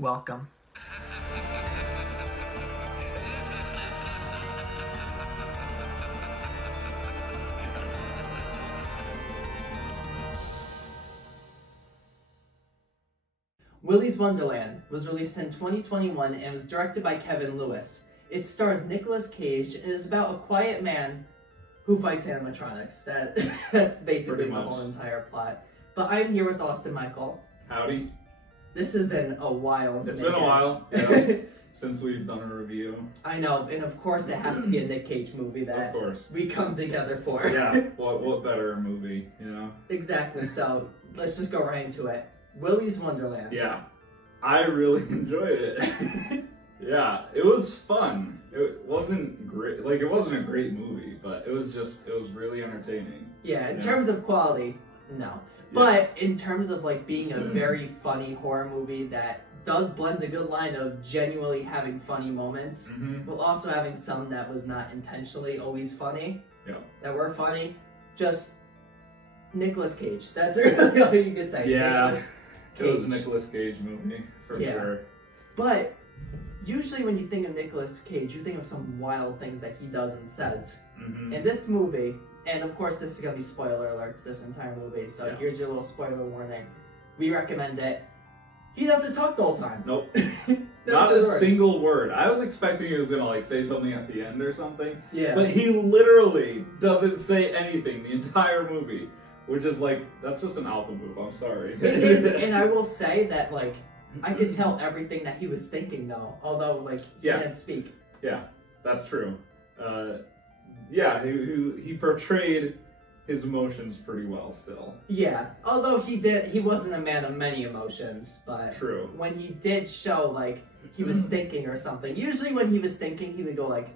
Welcome. Willy's Wonderland was released in 2021 and was directed by Kevin Lewis. It stars Nicolas Cage and is about a quiet man who fights animatronics. That's basically the whole entire plot. But I'm here with Austin Michael. Howdy. This has been a while. It's been a while, yeah, since we've done a review. I know, and of course it has to be a Nick Cage movie that we come together for. Yeah, what better movie, you know? Exactly, so let's just go right into it. Willy's Wonderland. Yeah, I really enjoyed it. Yeah, it was fun. It wasn't great, like it wasn't a great movie, but it was really entertaining. Yeah, in terms of quality, no. But in terms of like being a very funny horror movie that does blend a good line of genuinely having funny moments, while also having some that was not intentionally always funny, that were funny, just Nicolas Cage. That's really all you could say. Yeah, it was a Nicolas Cage movie, for sure. But usually when you think of Nicolas Cage, you think of some wild things that he does and says. In this movie, and of course this is going to be spoiler alerts this entire movie, so here's your little spoiler warning. We recommend it. He doesn't talk the whole time. Nope. Not a single word. I was expecting he was going to like say something at the end or something. Yeah. But he literally doesn't say anything the entire movie. Which is like, that's just an alpha move, I'm sorry. It is, and I will say that like, I could tell everything that he was thinking though, although like, he didn't speak. Yeah, that's true. Yeah, he portrayed his emotions pretty well still. Yeah, although he wasn't a man of many emotions, but when he did show like he was thinking or something, usually when he was thinking he would go like,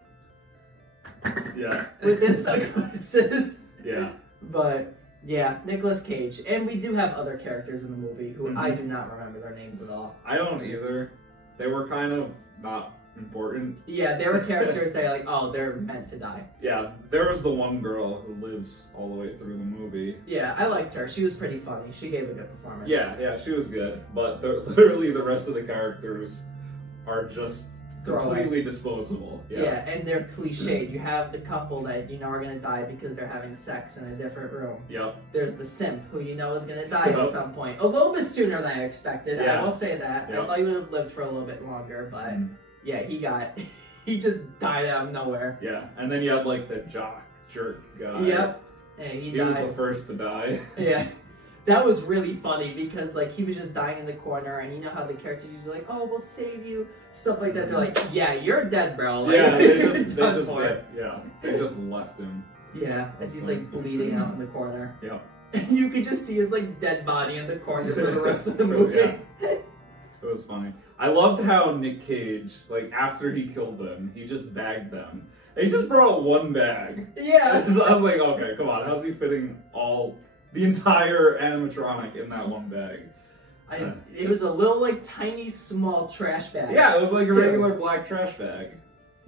with his sunglasses. Yeah. But yeah, Nicolas Cage, and we do have other characters in the movie who I do not remember their names at all. I don't either. They were kind of not important. Yeah, there were characters that are like, oh, they're meant to die. Yeah, there was the one girl who lives all the way through the movie. Yeah, I liked her. She was pretty funny. She gave a good performance. Yeah, she was good. But literally the rest of the characters are just completely disposable. Yeah, and they're cliched. You have the couple that you know are going to die because they're having sex in a different room. Yep. There's the simp who you know is going to die at some point. A little bit sooner than I expected. I will say that. I thought he would have lived for a little bit longer, but... Yeah, he just died out of nowhere. Yeah, and then you had like the jerk guy. Yep. And he died. Was the first to die. Yeah. That was really funny because like he was just dying in the corner, and you know how the characters usually like, oh, we'll save you, stuff like that. They're like, yeah, you're dead, bro. Like, they just left him. Yeah, as he's like bleeding out in the corner. Yeah. And you could just see his like dead body in the corner for the rest of the movie. It was funny. I loved how Nick Cage, like, after he killed them, he just bagged them. And he just brought one bag. Yeah. So I was like, okay, come on. How's he fitting the entire animatronic in that one bag? It was a little, like, tiny, small trash bag. Yeah, it was like a regular black trash bag.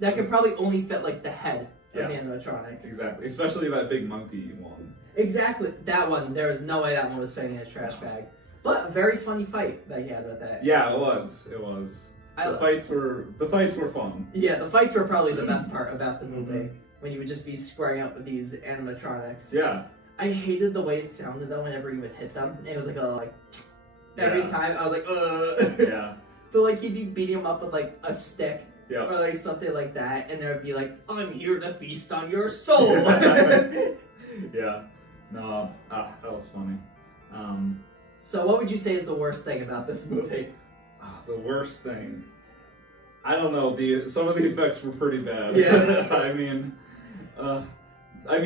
That could probably only fit, like, the head of the animatronic. Exactly. Especially that big monkey one. Exactly. That one. There was no way that one was fitting in a trash bag. But a very funny fight that he had with that. Yeah, it was. It was. The fights were fun. Yeah, the fights were probably the best part about the movie. When you would just be squaring up with these animatronics. Yeah. I hated the way it sounded though whenever you would hit them. It was like every time I was like, Yeah. But like he'd be beating them up with like a stick. Yeah. Or like something like that, and there would be like, I'm here to feast on your soul. Yeah. No, that was funny. So what would you say is the worst thing about this movie? The worst thing? I don't know. Some of the effects were pretty bad. Yeah. I mean,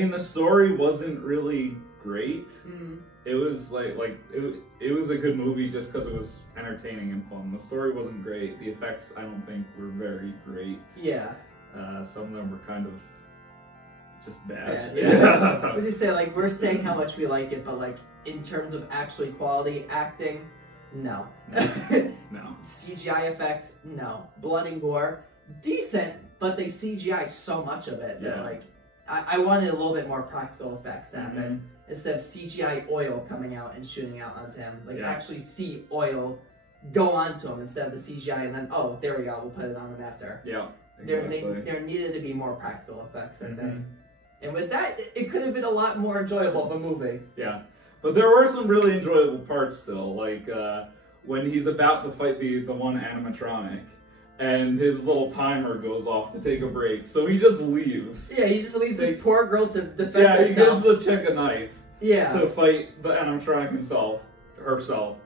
the story wasn't really great. It was it was a good movie just because it was entertaining and fun. The story wasn't great. The effects I don't think were very great. Yeah. Some of them were kind of just bad. Yeah. I was just saying, like, we're saying how much we like it, but like in terms of actually quality acting, no. No. CGI effects, no. Blood and gore, decent, but they CGI so much of it that like I wanted a little bit more practical effects to happen instead of CGI oil coming out and shooting out onto him. Like actually see oil go onto them instead of the CGI, and then oh, there we go, we'll put it on them after. Yeah, exactly. There needed to be more practical effects, I think. And with that, it could have been a lot more enjoyable of a movie. Yeah, but there were some really enjoyable parts still, like when he's about to fight the one animatronic, and his little timer goes off to take a break, so he just leaves. Yeah, he just leaves this poor girl to defend herself. Yeah, he gives the chick a knife. Yeah. To fight the animatronic herself.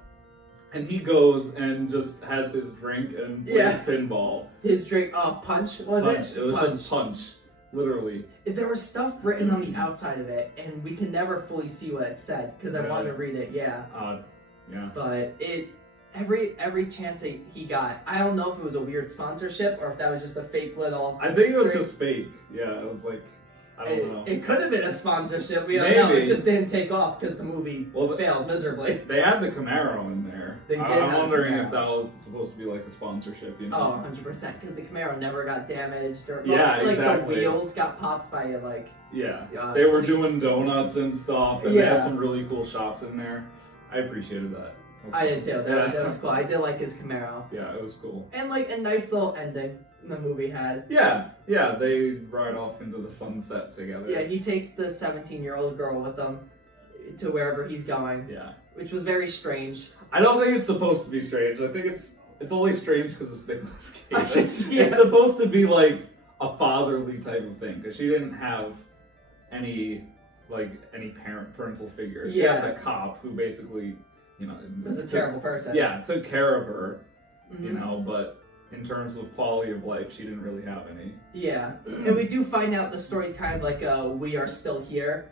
And he goes and just has his drink and plays pinball. His drink, punch, was it? It was just punch, literally. There was stuff written on the outside of it, and we can never fully see what it said, because I wanted to read it, yeah. But every chance he got, I don't know if it was a weird sponsorship, or if that was just a fake little I think it was just fake. Yeah, it was like, I don't know. It could have been a sponsorship. We don't know. It just didn't take off because the movie failed miserably. They had the Camaro in there. They did. I'm wondering if that was supposed to be like a sponsorship. You know? Oh, 100%. Because the Camaro never got damaged. Or, exactly. The wheels got popped by like. Yeah. They were doing donuts and stuff, and they had some really cool shots in there. I appreciated that. I did too. That was cool. I did like his Camaro. Yeah, it was cool. And like a nice little ending the movie had. Yeah, they ride off into the sunset together. Yeah, he takes the 17-year-old girl with him to wherever he's going. Yeah. Which was very strange. I don't think it's supposed to be strange. I think it's only strange because it's Nicolas Cage. Yeah. It's supposed to be like a fatherly type of thing, because she didn't have any parental figure. She had the cop who basically, was a terrible person. Yeah, took care of her, but in terms of quality of life, she didn't really have any. Yeah, and we do find out the story's kind of like a "we are still here"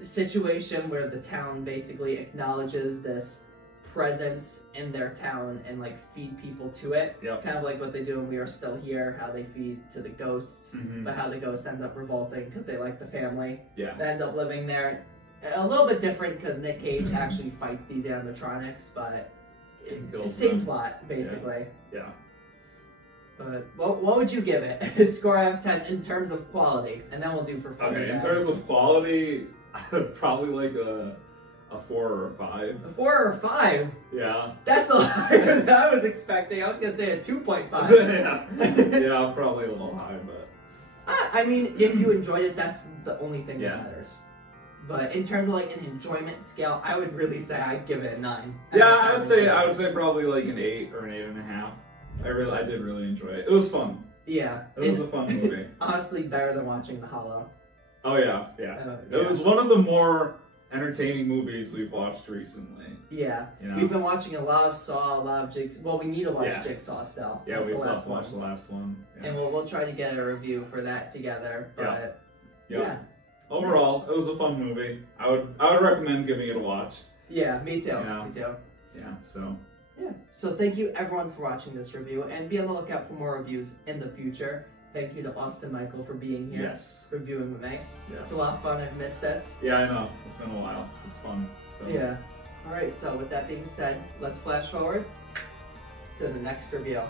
situation where the town basically acknowledges this presence in their town and like feed people to it. Yep. Kind of like what they do in We Are Still Here, how they feed to the ghosts, but how the ghosts end up revolting because they like the family that end up living there. A little bit different because Nick Cage actually fights these animatronics, but same plot basically. Yeah. But what would you give it? Score out of 10 in terms of quality, and then we'll do for fun. Okay, in terms of quality, I'd probably like a 4 or a 5. A 4 or a 5? Yeah. That's a lot higher than I was expecting. I was gonna say a 2.5. Yeah, probably a little high, but. I mean, if you enjoyed it, that's the only thing that matters. But in terms of like an enjoyment scale, I would really say I'd give it a 9. Yeah, I would say probably like an 8 or an 8.5. I did really enjoy it. It was fun. Yeah. It was a fun movie. Honestly, better than watching The Hollow. Oh yeah. It was one of the more entertaining movies we've watched recently. Yeah. We've been watching a lot of Saw, a lot of Jigsaw. Well, we need to watch Jigsaw still. Yeah, we still have to watch the last one. Yeah. And we'll try to get a review for that together. But yeah. Overall, it was a fun movie. I would recommend giving it a watch. Yeah, me too. Me too. Yeah, so. Yeah. So thank you everyone for watching this review, and be on the lookout for more reviews in the future. Thank you to Austin Michael for being here. Yes. Reviewing with me. Yes. It's a lot of fun. I've missed this. Yeah, I know. It's been a while. It's fun. So. Yeah. Alright, so with that being said, let's flash forward to the next review.